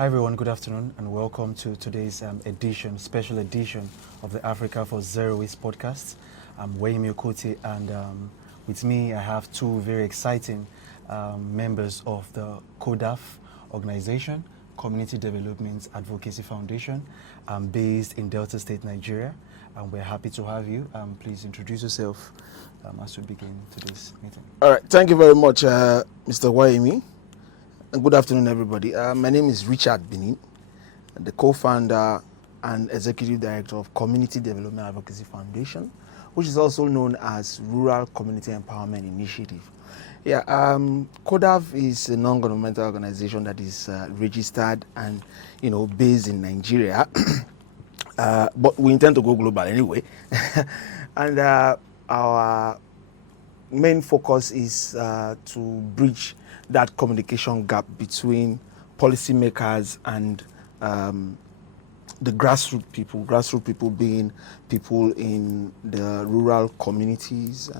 Hi everyone, good afternoon and welcome to today's special edition of the Africa for Zero Waste podcast. I'm Weyinmi Okotie and with me I have two very exciting members of the CODAF organization, Community Development Advocacy Foundation, based in Delta State, Nigeria. And we're happy to have you. Please introduce yourself as we begin today's meeting. All right, thank you very much, Mr. Weyinmi. Good afternoon, everybody. My name is Richard Benin, the co-founder and executive director of Community Development Advocacy Foundation, which is also known as Rural Community Empowerment Initiative. Yeah, CODAF is a non-governmental organization that is registered and, based in Nigeria, but we intend to go global anyway. And our main focus is to bridge that communication gap between policymakers and the grassroots people being people in the rural communities,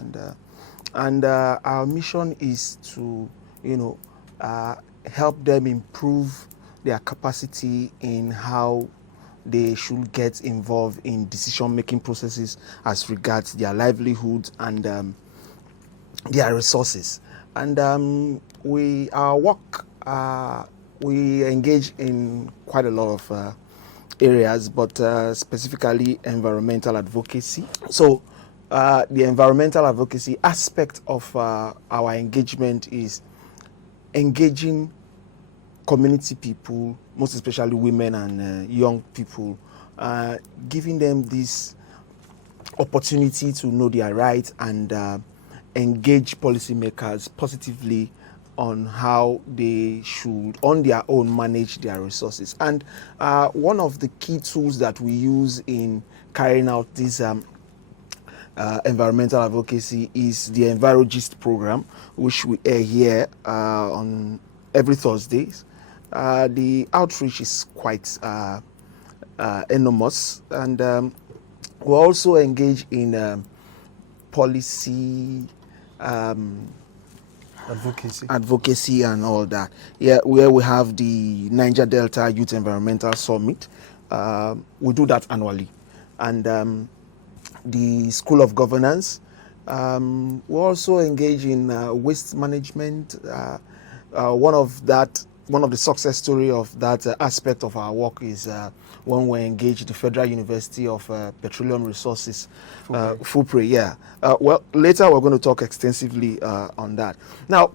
and our mission is to help them improve their capacity in how they should get involved in decision-making processes as regards their livelihoods and their resources. And our work, we engage in quite a lot of areas, but specifically environmental advocacy. So the environmental advocacy aspect of our engagement is engaging community people, most especially women and young people, giving them this opportunity to know their rights and engage policymakers positively on how they should, on their own, manage their resources. And one of the key tools that we use in carrying out this environmental advocacy is the Envirogist program, which we air here on every Thursdays. The outreach is quite enormous, and we also engage in policy advocacy and all that. Yeah, where we have the Niger Delta Youth Environmental Summit. We do that annually. And the School of Governance. We also engage in waste management. One of the success story of that aspect of our work is when we engage the Federal University of Petroleum Resources, Ubrei. Yeah. Well, later we're going to talk extensively on that. Now,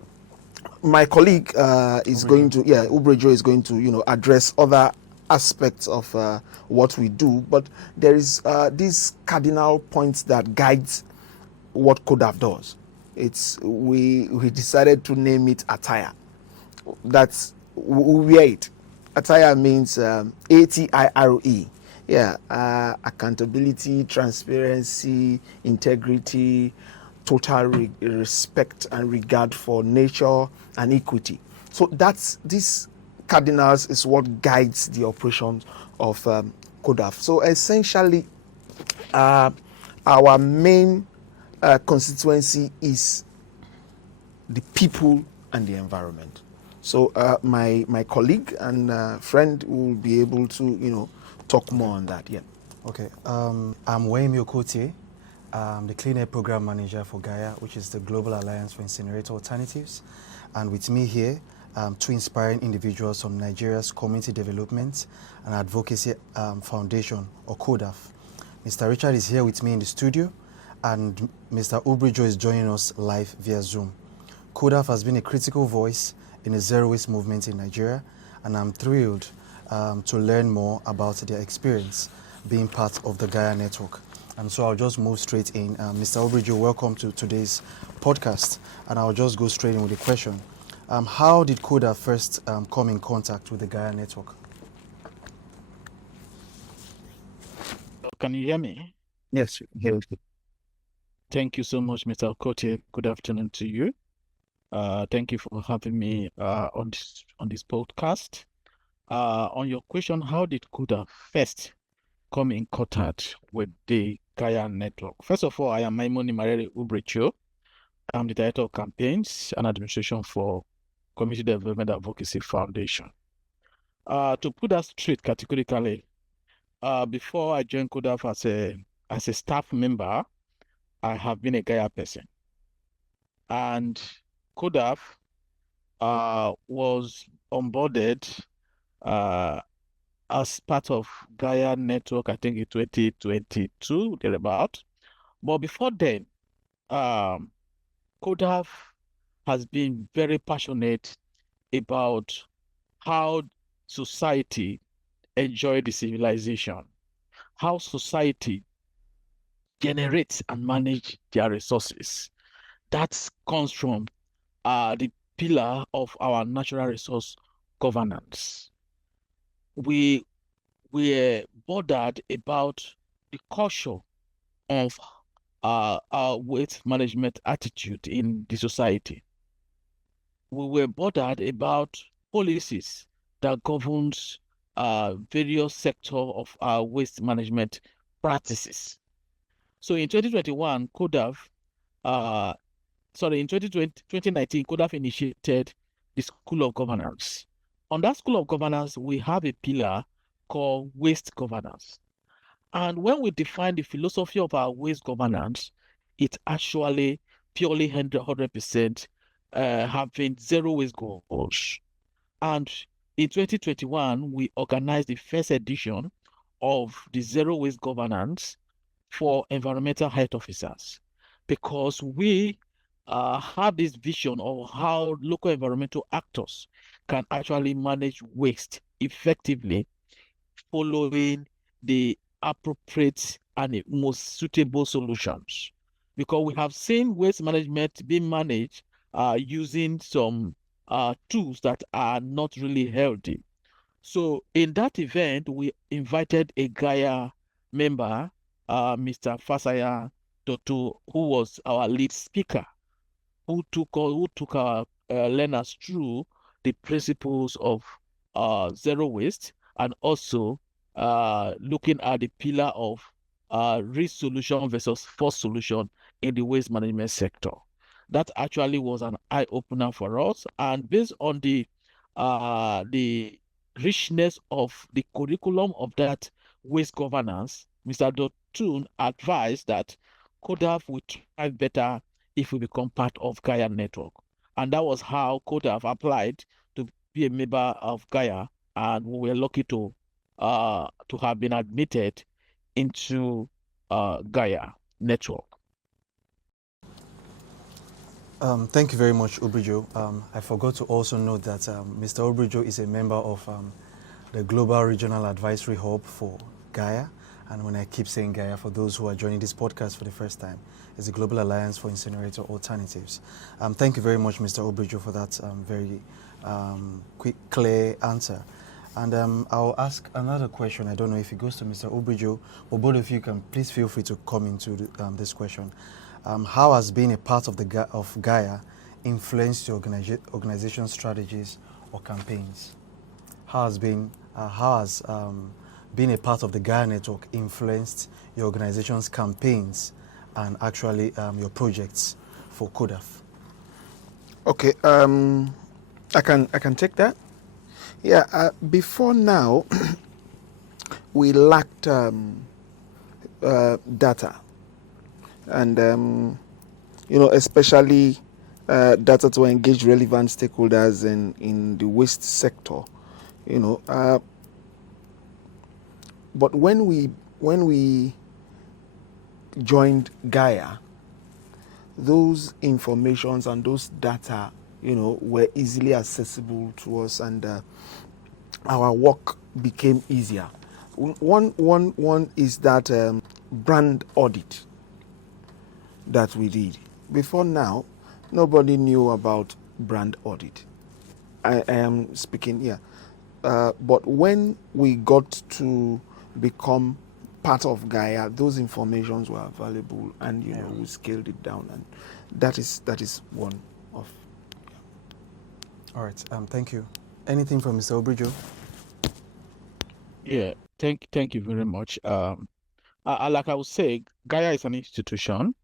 my colleague Ubrei-Joe is going to, address other aspects of what we do, but there is these cardinal points that guides what CODAF does. We decided to name it attire. That's we wear it. Attire means ATIRE. Yeah, accountability, transparency, integrity, total respect and regard for nature and equity. So this cardinals is what guides the operations of CODAF. So essentially, our main constituency is the people and the environment. So my colleague and friend will be able to talk more on that. Yeah. Okay. I'm Weyinmi Okotie. I'm the Clean Air Program Manager for GAIA, which is the Global Alliance for Incinerator Alternatives. And with me here, two inspiring individuals from Nigeria's Community Development and Advocacy Foundation, or CODAF. Mr. Richard is here with me in the studio, and Mr. Ubrei-Joe is joining us live via Zoom. CODAF has been a critical voice in the zero waste movement in Nigeria, and I'm thrilled to learn more about their experience being part of the GAIA network. And so I'll just move straight in. Mr. Ubrei-Joe, welcome to today's podcast, and I'll just go straight in with a question. How did CODAF first come in contact with the GAIA network? Can you hear me? Yes. Thank you so much, Mr. Okotie. Good afternoon to you. Thank you for having me on this podcast. On your question, how did CODAF first come in contact with the GAIA network? First of all, I am Maimoni Ubrei-Joe. I'm the Director of Campaigns and Administration for Community Development Advocacy Foundation. To put that straight categorically, before I joined CODAF as a staff member, I have been a GAIA person. And CODAF was onboarded as part of GAIA network, I think in 2022, thereabout. But before then, CODAF has been very passionate about how society enjoy the civilization, how society generates and manage their resources. That comes from the pillar of our natural resource governance. We were bothered about the culture of our waste management attitude in the society. We were bothered about policies that governs various sectors of our waste management practices. So in 2021, CODAF, in 2019, CODAF initiated the School of Governance. On that School of Governance, we have a pillar called waste governance. And when we define the philosophy of our waste governance, it's actually purely 100% having zero waste goals. And in 2021, we organized the first edition of the zero waste governance for environmental health officers, because we have this vision of how local environmental actors can actually manage waste effectively, following the appropriate and the most suitable solutions. Because we have seen waste management being managed using some tools that are not really healthy. So in that event, we invited a GAIA member, Mr. Fasaya Doto, who was our lead speaker, who took our learners through the principles of zero waste, and also looking at the pillar of risk solution versus force solution in the waste management sector. That actually was an eye opener for us, and based on the richness of the curriculum of that waste governance, Mr. Dotun advised that CODAF will thrive better if we become part of GAIA network. And that was how CODAF applied to be a member of GAIA, and we were lucky to have been admitted into GAIA network. Thank you very much, Ubrei-Joe. I forgot to also note that Mr. Ubrei-Joe is a member of the Global Regional Advisory Hub for GAIA. And when I keep saying GAIA, for those who are joining this podcast for the first time, it's the Global Alliance for Incinerator Alternatives. Thank you very much, Mr. Ubrei-Joe, for that very quick, clear answer. And I'll ask another question. I don't know if it goes to Mr. Ubrei-Joe, but both of you can please feel free to come into this question. How has being a part of GAIA influenced your organization's strategies or campaigns? How has being a part of the GAIA network influenced your organization's campaigns and actually your projects for CODAF? Okay, I can take that. Yeah, before now, we lacked data, and especially data to engage relevant stakeholders in the waste sector. But when we joined GAIA, those informations and those data, were easily accessible to us, and our work became easier. One is that brand audit that we did. Before now, nobody knew about brand audit. I am speaking here. But when we got to become part of GAIA, those informations were available, and we scaled it down, and that is one of. All right. Thank you. Anything from Mr. Ubrei-Joe? Yeah. Thank you very much. Like I would say, GAIA is an institution.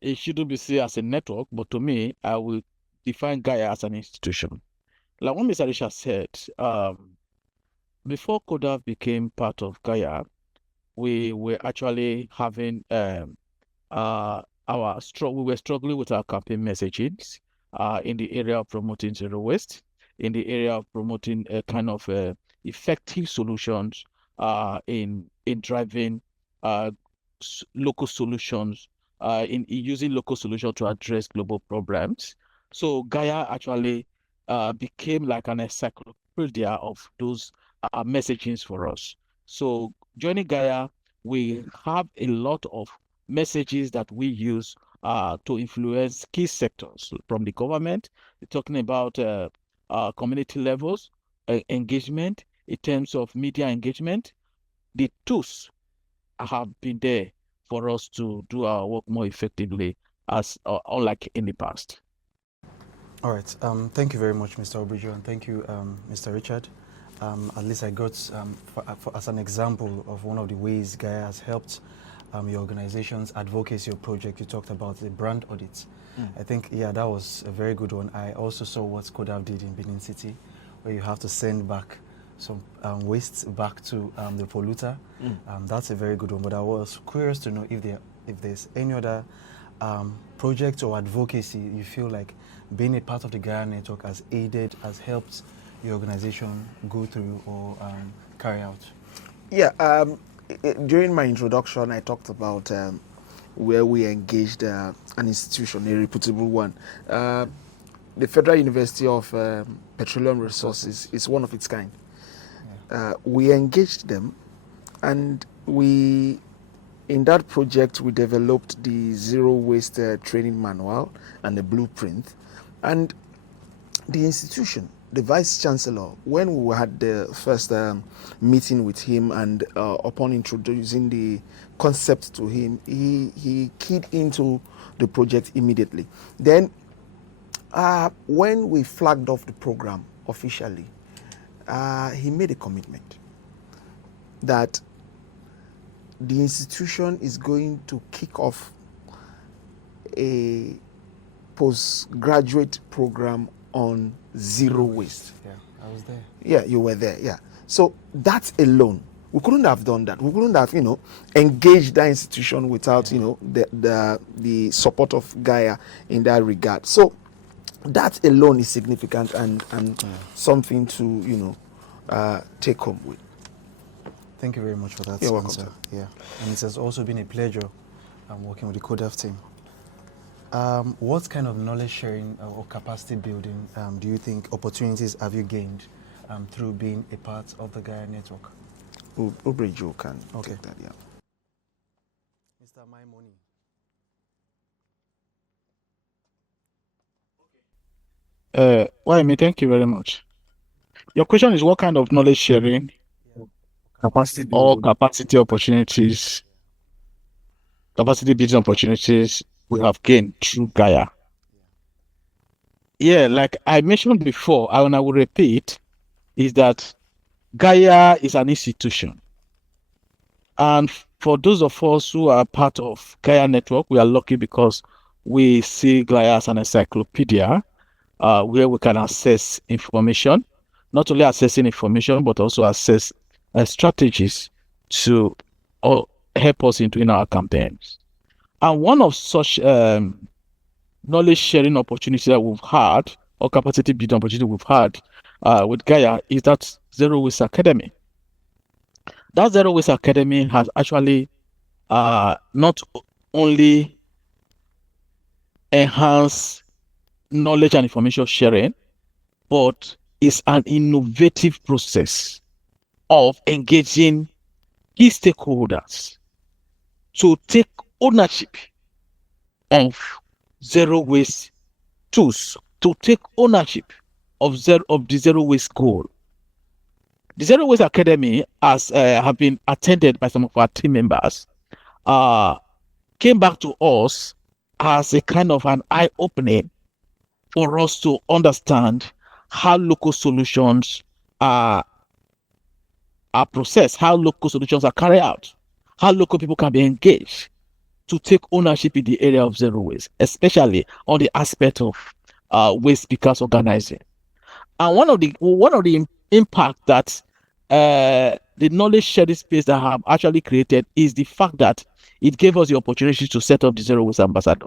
It shouldn't be seen as a network, but to me, I will define GAIA as an institution. like what Mr. Richard said, before CODAF became part of GAIA, we were actually having we were struggling with our campaign messages in the area of promoting zero waste, in the area of promoting a kind of effective solutions in driving local solutions, in using local solutions to address global problems. So Gaia actually became like an encyclopedia of those messagings for us. So joining Gaia, we have a lot of messages that we use to influence key sectors from the government, talking about community levels, engagement, in terms of media engagement. The tools have been there for us to do our work more effectively, as unlike in the past. All right. Thank you very much, Mr. Ubrei-Joe, and thank you, Mr. Richard. At least I got, as an example of one of the ways GAIA has helped your organization's advocacy or project, you talked about the brand audit. I think, yeah, that was a very good one. I also saw what CODAF did in Benin City, where you have to send back some waste back to the polluter. That's a very good one. But I was curious to know if there's any other project or advocacy you feel like being a part of the GAIA network has aided, has helped your organization go through or carry out? Yeah, during my introduction, I talked about where we engaged an institution, a reputable one. The Federal University of Petroleum Resources is one of its kind. We engaged them, and in that project, we developed the zero waste training manual and the blueprint. And the institution, the vice chancellor, when we had the first meeting with him, and upon introducing the concept to him, he keyed into the project immediately. Then when we flagged off the program officially, he made a commitment that the institution is going to kick off a postgraduate program on zero waste. Yeah, I was there. Yeah, you were there. Yeah. So that alone, we couldn't have done that. We couldn't have, engaged that institution without, the support of GAIA in that regard. So that alone is significant and something to, take home with. Thank you very much for that You're answer. welcome, Yeah, and it has also been a pleasure working with the CODAF team. What kind of knowledge sharing or capacity building do you think opportunities have you gained through being a part of the GAIA network? Ubrei-Joe can Okay. take that, yeah. Mr. Maimoni. Weyinmi, thank you very much. Your question is what kind of knowledge sharing Capacity or building. capacity opportunities, capacity building opportunities we have gained through GAIA. Yeah, like I mentioned before, and I will repeat, is that GAIA is an institution. And for those of us who are part of GAIA network, we are lucky because we see GAIA as an encyclopedia where we can access information, not only accessing information, but also access strategies to help us in doing our campaigns. And one of such knowledge sharing opportunities that we've had, or capacity building opportunity we've had with GAIA, is that Zero Waste Academy. That Zero Waste Academy has actually not only enhanced knowledge and information sharing, but it's an innovative process of engaging key stakeholders to take ownership of zero waste tools, to take ownership of the zero waste goal. The Zero Waste Academy, as have been attended by some of our team members, came back to us as a kind of an eye-opening for us to understand how local solutions are processed, how local solutions are carried out, how local people can be engaged to take ownership in the area of zero waste, especially on the aspect of waste pickers organizing. And one of the impact that the knowledge sharing space that have actually created is the fact that it gave us the opportunity to set up the Zero Waste Ambassador,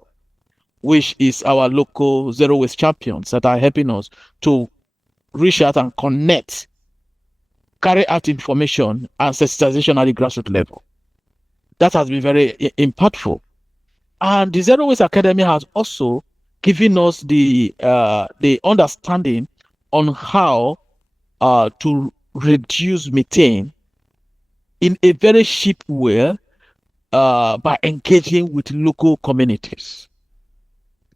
which is our local zero waste champions that are helping us to reach out and connect, carry out information and sensitization at the grassroots level. That has been very impactful. And the Zero Waste Academy has also given us the understanding on how to reduce methane in a very cheap way by engaging with local communities.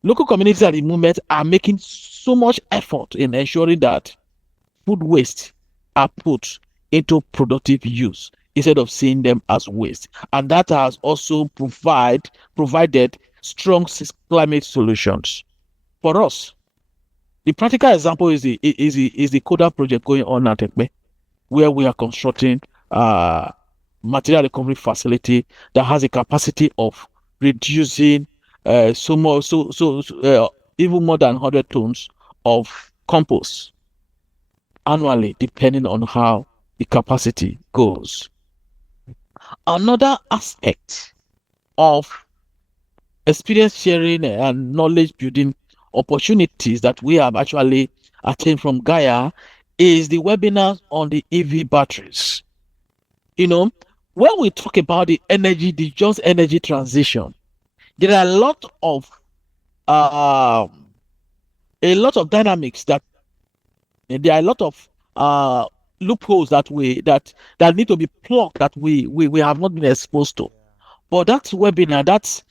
Local communities at the moment are making so much effort in ensuring that food waste are put into productive use instead of seeing them as waste. And that has also provided strong climate solutions for us. The practical example is the CODAF project going on at Ekpe, where we are constructing material recovery facility that has a capacity of reducing even more than 100 tons of compost annually, depending on how the capacity goes. Another aspect of experience sharing and knowledge building opportunities that we have actually attained from GAIA is the webinars on the EV batteries. When we talk about the just energy transition, there are a lot of dynamics there are a lot of loopholes that need to be plugged that we have not been exposed to. But that webinar, that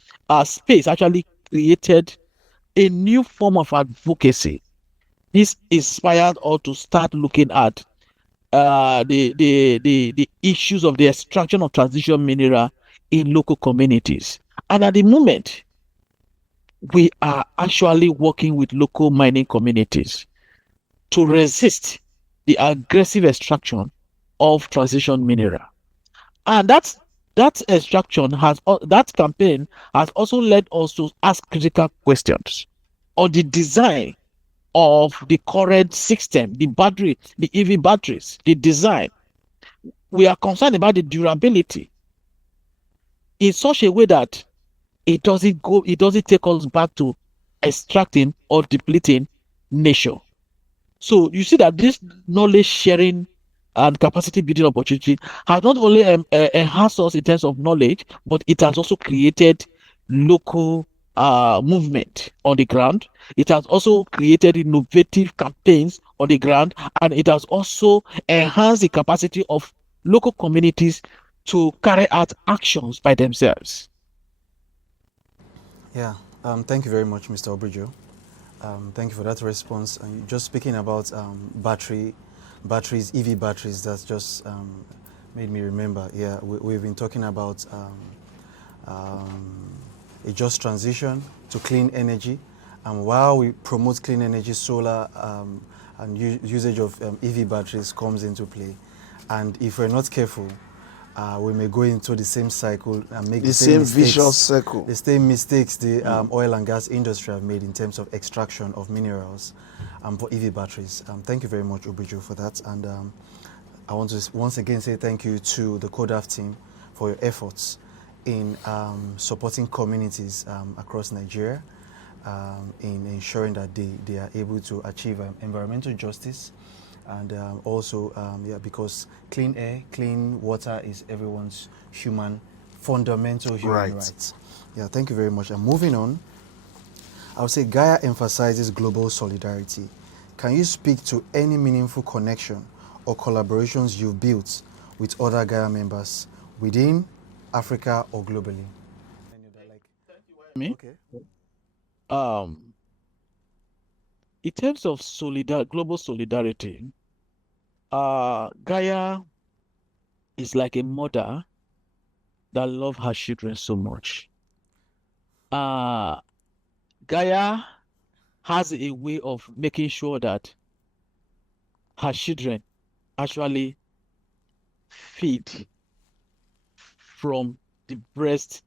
space actually created a new form of advocacy. This inspired us to start looking at the issues of the extraction of transition mineral in local communities. And at the moment, we are actually working with local mining communities to resist the aggressive extraction of transition mineral. And that campaign has also led us to ask critical questions on the design of the current system, the EV batteries, the design. We are concerned about the durability in such a way that it doesn't take us back to extracting or depleting nature. So you see that this knowledge sharing and capacity building opportunity has not only enhanced us in terms of knowledge, but it has also created local movement on the ground. It has also created innovative campaigns on the ground, and it has also enhanced the capacity of local communities to carry out actions by themselves. Yeah, thank you very much, Mr. Ubrei-Joe. Thank you for that response. And just speaking about batteries, EV batteries, that's just made me remember. Yeah, we've been talking about a just transition to clean energy. And while we promote clean energy, solar and usage of EV batteries comes into play. And if we're not careful, we may go into the same cycle and make the same vicious circle. The same mistakes the oil and gas industry have made in terms of extraction of minerals for EV batteries. Thank you very much, Ubrei-Joe, for that. And I want to once again say thank you to the CODAF team for your efforts in supporting communities across Nigeria in ensuring that they are able to achieve environmental justice. And also, because clean air, clean water is everyone's fundamental human rights. Yeah, thank you very much. And moving on, I would say GAIA emphasizes global solidarity. Can you speak to any meaningful connection or collaborations you've built with other GAIA members within Africa or globally? Me? Okay. In terms of global solidarity, GAIA is like a mother that loves her children so much. GAIA has a way of making sure that her children actually feed from the breast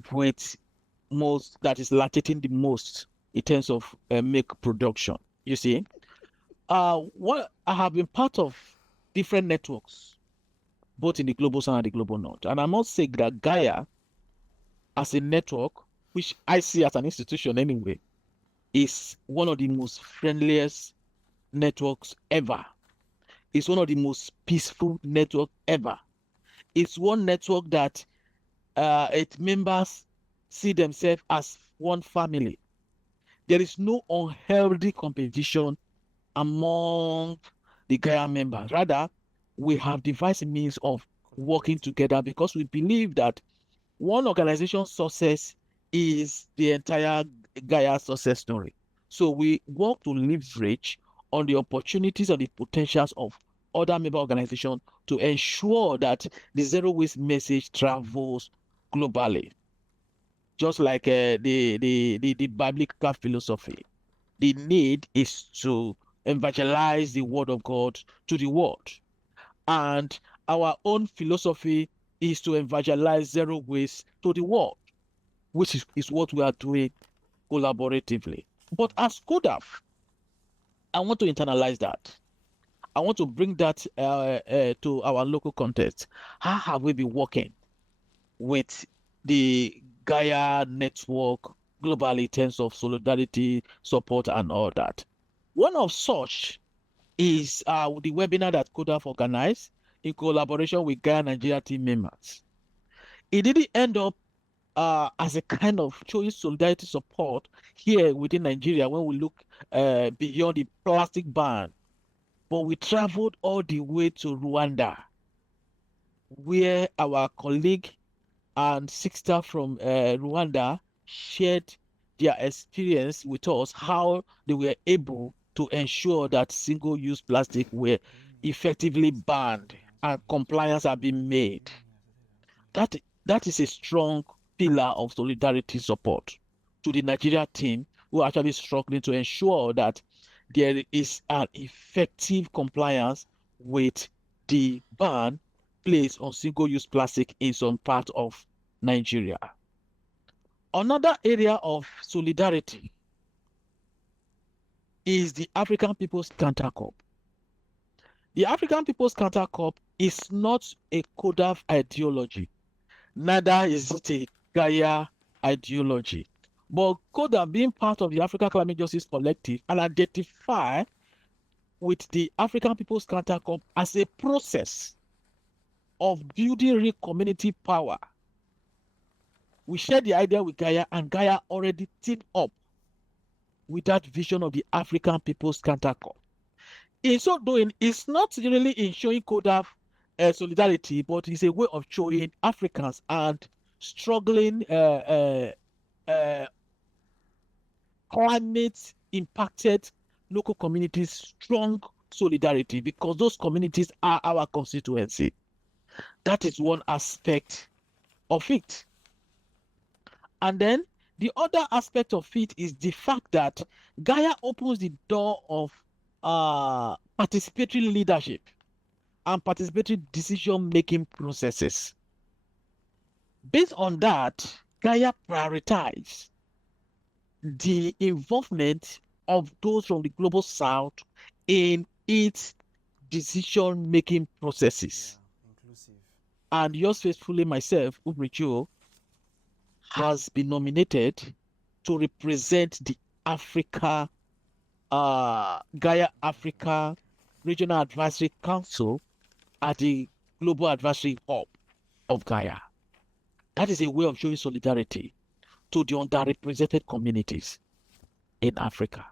that is lactating the most in terms of milk production. You see, what I have been part of different networks, both in the global south and the global north. And I must say that GAIA, as a network, which I see as an institution anyway, is one of the most friendliest networks ever. It's one of the most peaceful network ever. It's one network that its members see themselves as one family. There is no unhealthy competition among the GAIA members. Rather, we have devised a means of working together because we believe that one organization's success is the entire GAIA success story. So we work to leverage on the opportunities and the potentials of other member organizations to ensure that the zero waste message travels globally. Just like the biblical philosophy, the need is to evangelize the word of God to the world. And our own philosophy is to evangelize zero waste to the world, which is what we are doing collaboratively. But as CODAF, I want to internalize that. I want to bring that to our local context. How have we been working with the GAIA network globally in terms of solidarity, support, and all that? One of such is the webinar that CODAF organized in collaboration with GAIA Nigeria team members. It didn't end up as a kind of showing solidarity support here within Nigeria when we look beyond the plastic ban, but we traveled all the way to Rwanda, where our colleague and sister from Rwanda shared their experience with us, how they were able to ensure that single-use plastic were effectively banned and compliance have been made. That is a strong pillar of solidarity support to the Nigeria team who are actually struggling to ensure that there is an effective compliance with the ban placed on single-use plastic in some part of Nigeria. Another area of solidarity is the African People's Counter Cup. The African People's Counter Cup is not a CODAF ideology, neither is it a GAIA ideology. But CODAF, being part of the African Climate Justice Collective, and identify with the African People's Counter Cup as a process of building real community power. We share the idea with GAIA, and GAIA already teamed up with that vision of the African People's Counter Cup. In so doing, it's not really in showing CODAF solidarity, but it's a way of showing Africans and struggling climate impacted local communities strong solidarity, because those communities are our constituency. That is one aspect of it. And then the other aspect of it is the fact that GAIA opens the door of participatory leadership and participatory decision-making processes. Based on that, GAIA prioritizes the involvement of those from the global south in its decision-making processes. Yeah, inclusive. And yours faithfully, myself, Ubrei-Joe, has been nominated to represent the Africa, GAIA Africa Regional Advisory Council at the Global Advisory Hub of GAIA. That is a way of showing solidarity to the underrepresented communities in Africa.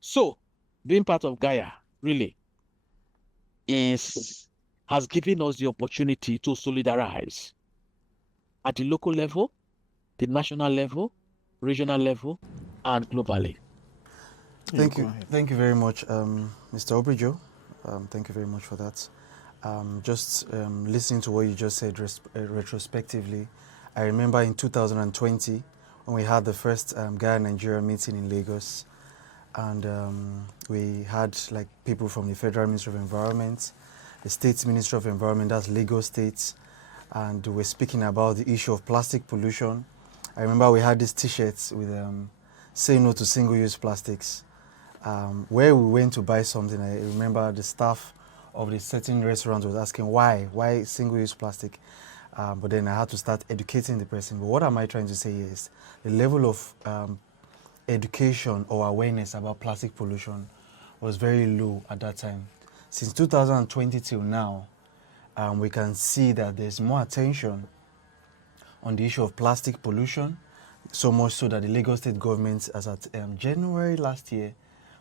So, being part of GAIA really has given us the opportunity to solidarize at the local level, the national level, regional level, and globally. Thank you very much, Mr. Ubrei-Joe. Thank you very much for that. Just listening to what you just said retrospectively, I remember in 2020 when we had the first GAIA Nigeria meeting in Lagos, and we had like people from the Federal Ministry of Environment, the State Ministry of Environment, that's Lagos State, and we were speaking about the issue of plastic pollution. I remember we had these T-shirts with "Say No to Single-Use Plastics," where we went to buy something, I remember the staff of the certain restaurant was asking why single-use plastic. But then I had to start educating the person. But what am I trying to say here is the level of education or awareness about plastic pollution was very low at that time. Since 2020 till now, we can see that there's more attention on the issue of plastic pollution, so much so that the Lagos State government, as at January last year,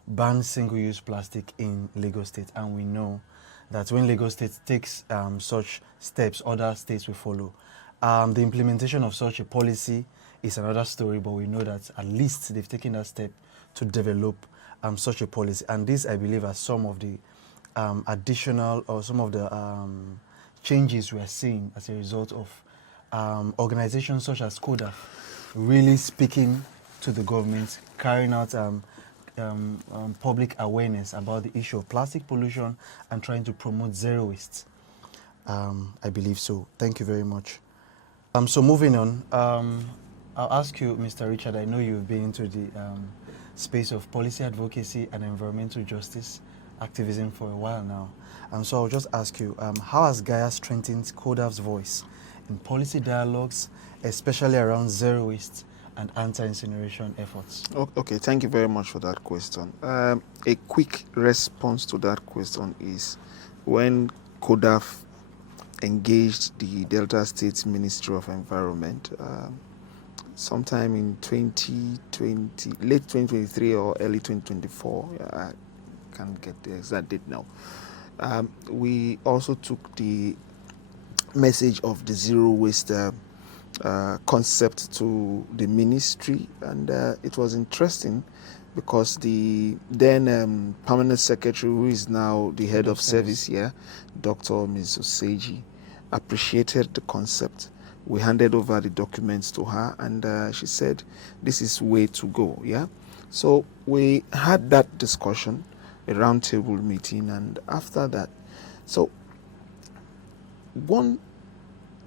banned single-use plastic in Lagos State. And we know that when Lagos State takes such steps, other states will follow. The implementation of such a policy is another story, but we know that at least they've taken that step to develop such a policy. And this, I believe, are some of the additional or some of the changes we are seeing as a result of organizations such as CODAF really speaking to the government, carrying out public awareness about the issue of plastic pollution and trying to promote zero waste. I believe so. Thank you very much. So moving on, I'll ask you, Mr. Richard, I know you've been into the space of policy advocacy and environmental justice activism for a while now. So I'll just ask you, how has GAIA strengthened CODAF's voice in policy dialogues, especially around zero waste and anti-incineration efforts? Okay, thank you very much for that question. A quick response to that question is when CODAF engaged the Delta State Ministry of Environment sometime in 2020, late 2023 or early 2024, I can't get the exact date now. We also took the message of the zero waste concept to the ministry, and it was interesting because the then permanent secretary, who is now the head of service here, Dr. Ms. Oseji, appreciated the concept. We handed over the documents to her, and she said, this is way to go, yeah? So we had that discussion, a roundtable meeting, and after that, so one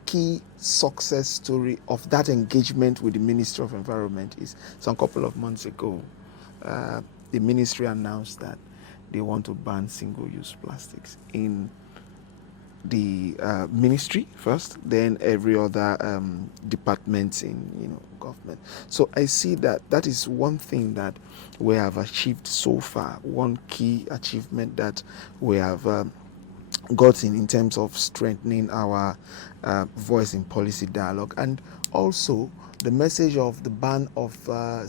key success story of that engagement with the Ministry of Environment is some couple of months ago, the ministry announced that they want to ban single-use plastics in the ministry first, then every other department in government. So I see that that is one thing that we have achieved so far, one key achievement that we have gotten in terms of strengthening our voice in policy dialogue. And also the message of the ban of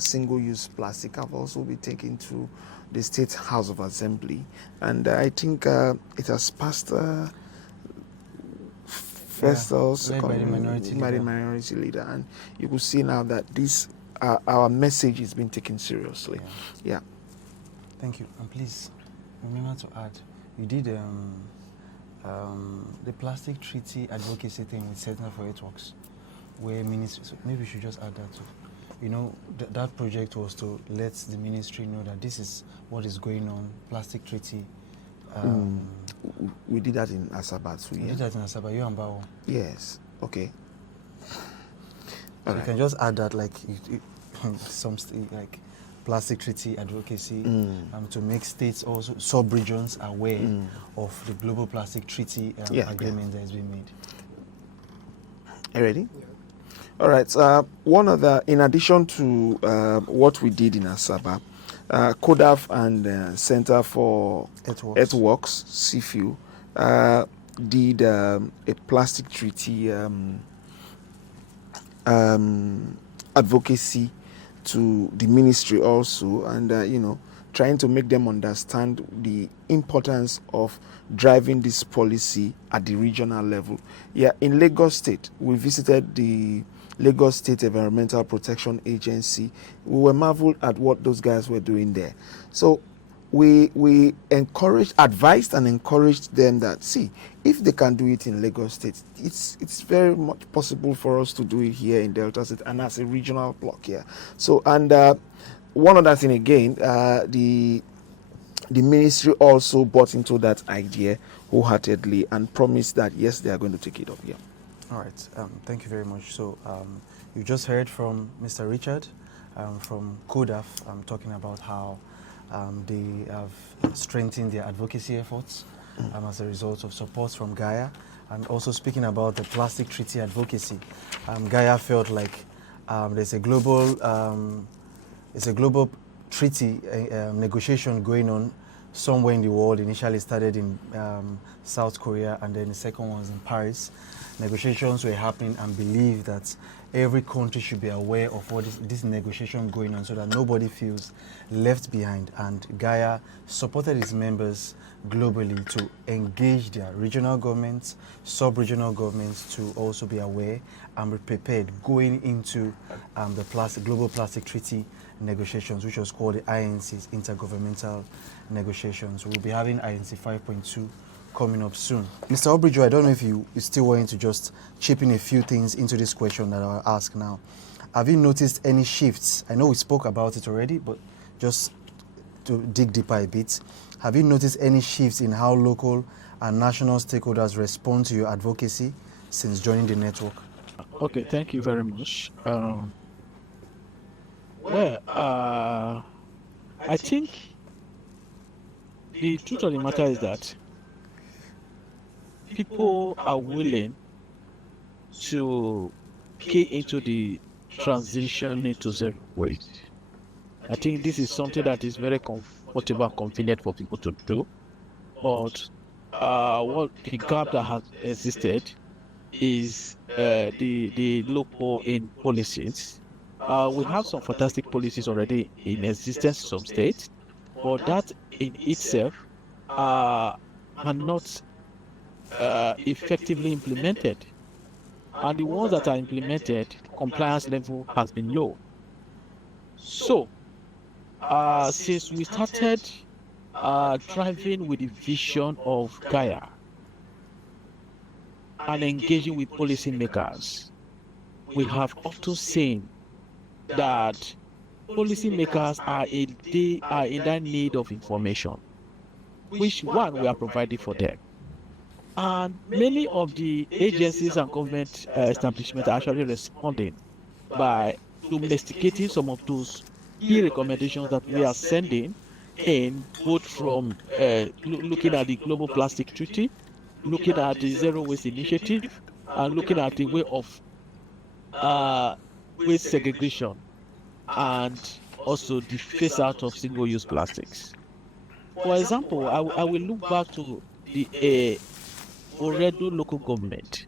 single-use plastic have also been taken to the State House of Assembly, and I think it has passed first or second by the minority leader, and you will see now that this our message is being taken seriously. Yeah. Thank you. And please remember to add, you did the plastic treaty advocacy thing with Center for Earthworks, where ministry, so maybe we should just add that too. That project was to let the ministry know that this is what is going on, plastic treaty. We did that in Asaba too. We did that in Asaba, you and Bao. Yes. Okay. So you can just add that, like like plastic treaty advocacy, to make states also sub-regions aware of the global plastic treaty agreement that has been made. Are you ready? Yeah. All right. One other, in addition to what we did in Asaba, CODAF and Center for Earthworks, CFU, did a plastic treaty advocacy to the ministry also, and trying to make them understand the importance of driving this policy at the regional level. Yeah, in Lagos State, we visited the Lagos State Environmental Protection Agency. We were marveled at what those guys were doing there. So we advised and encouraged them that, see, if they can do it in Lagos State, it's very much possible for us to do it here in Delta State and as a regional block here. So, and one other thing again, the ministry also bought into that idea wholeheartedly and promised that, yes, they are going to take it up here. All right, thank you very much. So you just heard from Mr. Richard from CODAF talking about how They have strengthened their advocacy efforts as a result of support from GAIA. And also speaking about the plastic treaty advocacy, GAIA felt like there's a global treaty negotiation going on somewhere in the world. Initially started in South Korea, and then the second one was in Paris. Negotiations were happening, and believed that every country should be aware of what this negotiation going on, so that nobody feels left behind. And GAIA supported its members globally to engage their regional governments, sub-regional governments, to also be aware and be prepared going into the Global Plastic Treaty negotiations, which was called the INC's Intergovernmental Negotiations. We'll be having INC 5.2 coming up soon. Mr. Ubrei-Joe, I don't know if you still wanting to just chip in a few things into this question that I'll ask now. Have you noticed any shifts? I know we spoke about it already, but just to dig deeper a bit, have you noticed any shifts in how local and national stakeholders respond to your advocacy since joining the network? Okay, thank you very much. I think the truth of the matter is that people are willing to key into the transition into zero waste. I think this is something that is very comfortable and convenient for people to do. But what the gap that has existed is the loophole in policies. We have some fantastic policies already in existence in some states, but that in itself are not effectively implemented. And the ones that are implemented, compliance level has been low. So, since we started driving with the vision of GAIA and engaging with policymakers, we have often seen that policymakers are in that need of information, which one we are providing for them. And many of the agencies and government establishments are actually responding by domesticating some of those key recommendations that we are sending in, both from looking at the Global Plastic Treaty, looking at the Zero Waste Initiative, and looking at the way of waste segregation, and also the phase out of single-use plastics. For example, I will look back to the Oredo local government.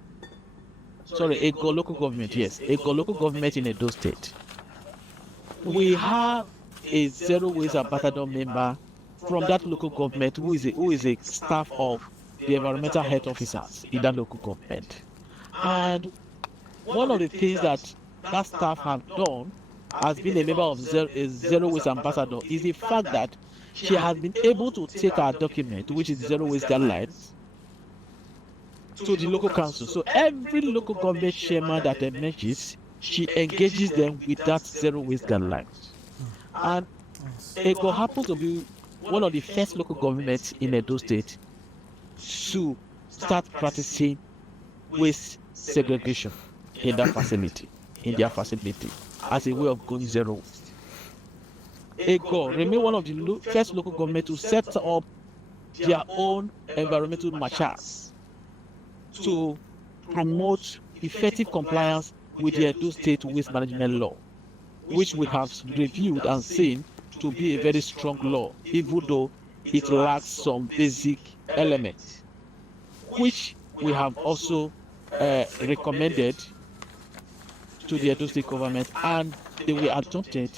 Sorry, Ego local government, yes. Ego local government in Edo State. We have a zero waste ambassador member from that local government who is a staff of the environmental health officers in that local government. And one of the things that staff have done as being a member of zero waste ambassador is the fact that she has been able to take our document, which is zero waste guidelines, to the local council. So every local government chairman that emerges, she engages them with that zero waste guidelines. And Ego happens to be one of the first local governments in Edo State to start practicing waste segregation in that facility, as a way of going zero waste. Ego remain one of the first local government to set up their own environmental marchers to promote effective compliance with the Edo State waste management law, which we have reviewed and seen to be a very strong law, even though it lacks some basic elements, which we have also recommended to the Edo State government, and they were adopted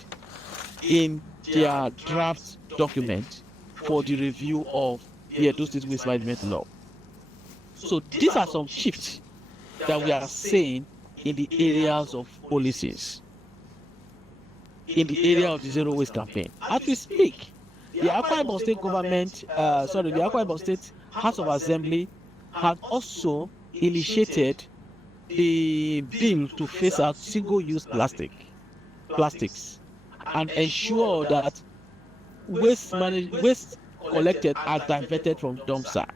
in their draft document for the review of the Edo State waste management law. So these are some shifts that we are seeing in the areas of policies, in the area of the zero waste campaign. As we speak, the Akwa Ibom State government, the Akwa Ibom State House of Assembly has also initiated the bill to phase out single-use plastics and ensure that waste collected are diverted from dump sites.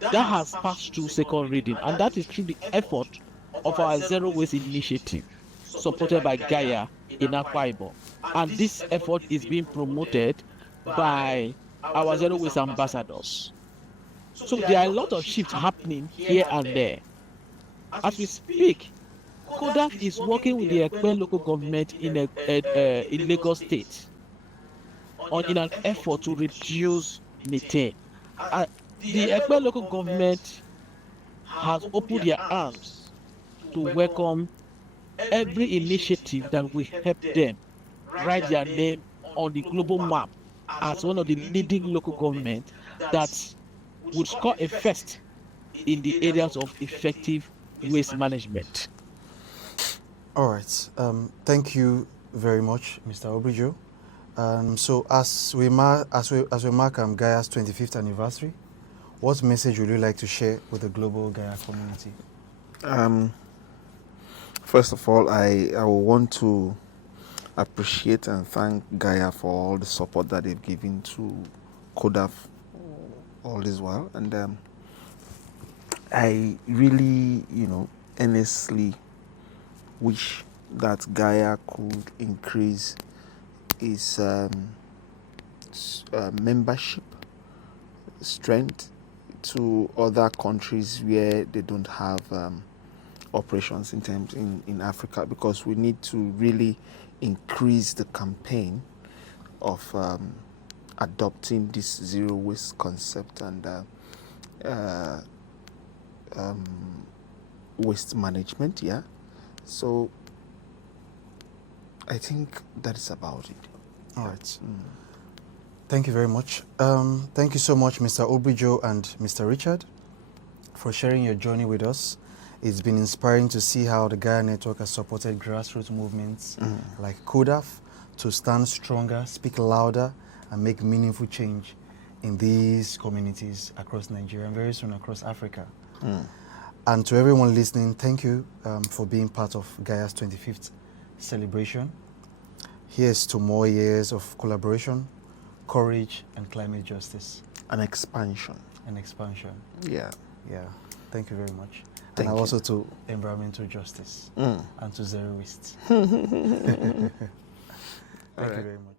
That has passed through second reading, and that is through the effort of our zero waste initiative supported by GAIA in Akwa Ibom. And this effort is being promoted by our zero waste ambassadors. So there are a lot of shifts happening here and there. As we speak, CODAF is working with the Ekpe local government in Lagos State in an effort to reduce methane. The Ekpe local government has opened their arms to welcome every initiative that will help them write their name on the global map as one of the leading local governments that would score a first in the areas of effective waste management. All right. Thank you very much, Mr. Ubrei-Joe. So as we mark GAIA's 25th anniversary, what message would you like to share with the global GAIA community? First of all, I will want to appreciate and thank GAIA for all the support that they've given to CODAF all this while, and I really, earnestly wish that GAIA could increase its membership strength to other countries where they don't have operations in Africa, because we need to really increase the campaign of adopting this zero waste concept and waste management. So I think that's about it. All right. Thank you very much. Thank you so much, Mr. Ubrei-Joe and Mr. Richard, for sharing your journey with us. It's been inspiring to see how the GAIA network has supported grassroots movements like CODAF to stand stronger, speak louder, and make meaningful change in these communities across Nigeria and very soon across Africa. And to everyone listening, thank you for being part of GAIA's 25th celebration. Here's to more years of collaboration, courage, and climate justice. An expansion. Yeah. Thank you very much. Thank and you. Also to environmental justice and to zero waste. Thank you very much.